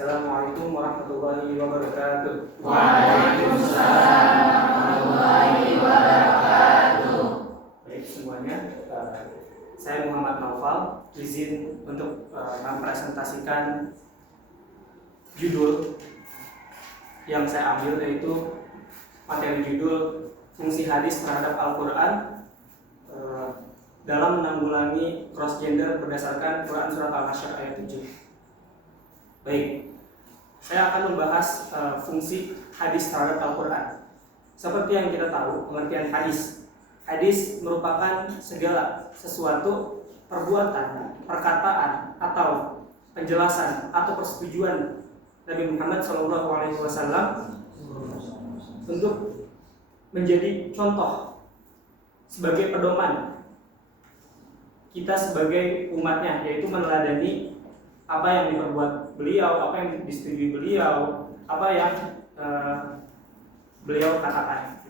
Assalamualaikum warahmatullahi wabarakatuh. Waalaikumsalam warahmatullahi wabarakatuh. Baik semuanya, saya Muhammad Naufal, izin untuk mempresentasikan judul yang saya ambil, yaitu materi judul fungsi hadis terhadap Al-Quran dalam menanggulangi cross gender berdasarkan Quran Surat Al-Hasyr ayat 7. Baik, saya akan membahas fungsi hadis terhadap Al-Quran. Seperti yang kita tahu, pengertian hadis. Hadis merupakan segala sesuatu, perbuatan, perkataan, atau penjelasan atau persetujuan Nabi Muhammad SAW untuk menjadi contoh sebagai pedoman kita sebagai umatnya, yaitu meneladani apa yang diperbuat beliau, apa yang disetujui beliau, apa yang beliau katakan.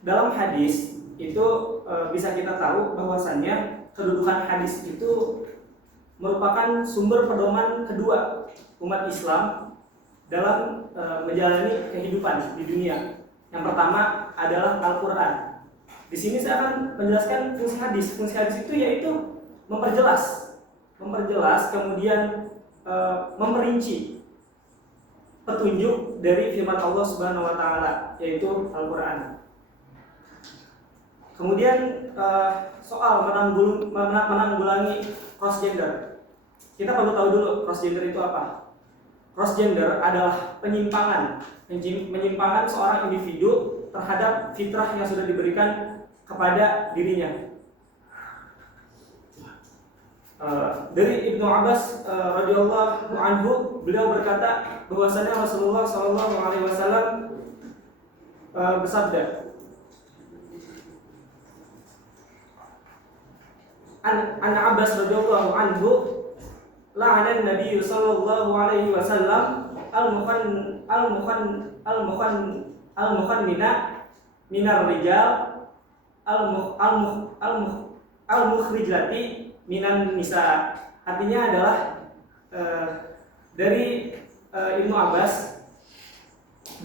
Dalam hadis itu bisa kita tahu bahwasannya kedudukan hadis itu merupakan sumber pedoman kedua umat Islam dalam menjalani kehidupan di dunia. Yang pertama adalah Al-Quran. Di sini saya akan menjelaskan fungsi hadis. Fungsi hadis itu yaitu memperjelas, kemudian memerinci petunjuk dari firman Allah Subhanahu wa taala, yaitu Al-Qur'an. Kemudian soal menanggulangi cross gender. Kita perlu tahu dulu cross gender itu apa. Cross gender adalah penyimpangan seorang individu terhadap fitrah yang sudah diberikan kepada dirinya. Dari Ibnu Abbas radhiyallahu anhu, beliau berkata bahwasanya Rasulullah SAW bersabda, An Abbas radhiyallahu anhu, la'ana Nabi sallallahu alaihi wasallam al-mukhanmina minar rijal al-mukhrijlati minan nisa. Artinya adalah dari Ibnu Abbas,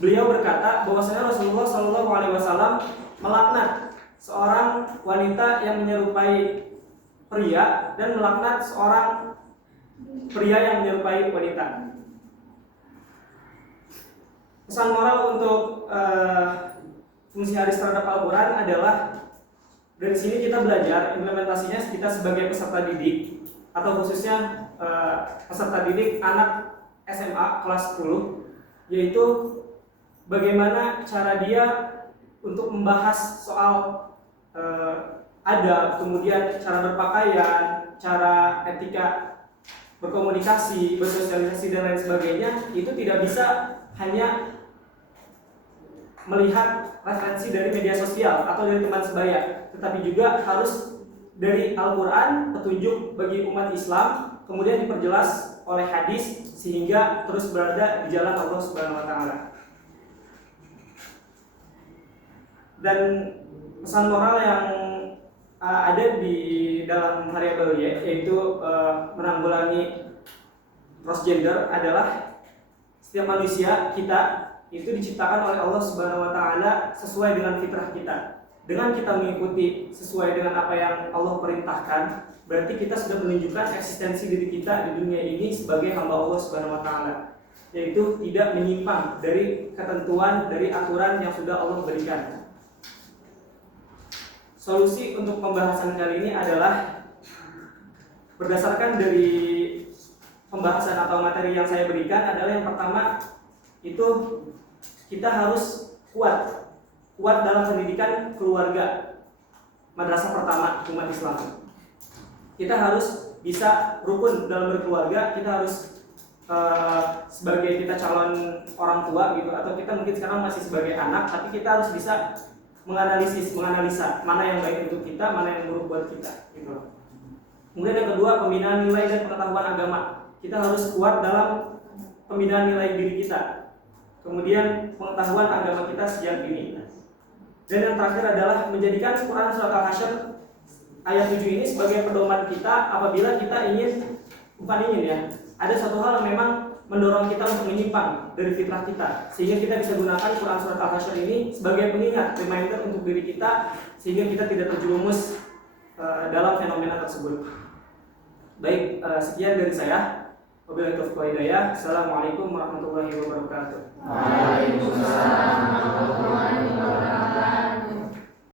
beliau berkata bahwasanya Rasulullah SAW melaknat seorang wanita yang menyerupai pria dan melaknat seorang pria yang menyerupai wanita. Pesan moral untuk fungsi hadis terhadap Al-Quran adalah, dari sini kita belajar implementasinya kita sebagai peserta didik, atau khususnya peserta didik anak SMA kelas 10, yaitu bagaimana cara dia untuk membahas soal adab, kemudian cara berpakaian, cara etika berkomunikasi, bersosialisasi dan lain sebagainya. Itu tidak bisa hanya melihat referensi dari media sosial atau dari teman sebaya, tetapi juga harus dari Al-Quran, petunjuk bagi umat Islam, kemudian diperjelas oleh hadis sehingga terus berada di jalan Allah Subhanahu wa taala. Dan pesan moral yang ada di dalam variabel Y, yaitu menanggulangi cross gender, adalah setiap manusia kita itu diciptakan oleh Allah Subhanahu wa taala sesuai dengan fitrah kita. Dengan kita mengikuti sesuai dengan apa yang Allah perintahkan, berarti kita sudah menunjukkan eksistensi diri kita di dunia ini sebagai hamba Allah Subhanahu wa taala, yaitu tidak menyimpang dari ketentuan, dari aturan yang sudah Allah berikan. Solusi untuk pembahasan kali ini adalah berdasarkan dari pembahasan atau materi yang saya berikan adalah, yang pertama itu kita harus kuat dalam pendidikan keluarga, madrasah pertama umat Islam. Kita harus bisa rukun dalam berkeluarga. Kita harus sebagai kita calon orang tua gitu, atau kita mungkin sekarang masih sebagai anak, tapi kita harus bisa menganalisa mana yang baik untuk kita, mana yang buruk buat kita gitu. Kemudian yang kedua, pembinaan nilai dan pengetahuan agama. Kita harus kuat dalam pembinaan nilai diri kita, kemudian pengetahuan agama kita sejak dini. Dan yang terakhir adalah menjadikan Quran Surat Al-Hasyr ayat 7 ini sebagai pedoman kita apabila kita ingin bukan ingin ya, ada satu hal yang memang mendorong kita untuk menyimpang dari fitrah kita, sehingga kita bisa gunakan Quran surat Al-Hasyr ini sebagai pengingat, reminder untuk diri kita, sehingga kita tidak terjerumus dalam fenomena tersebut. Baik, sekian dari saya. Wabillahi taufiq wal hidayah. Assalamualaikum warahmatullahi wabarakatuh. Waalaikumsalam warahmatullahi wabarakatuh.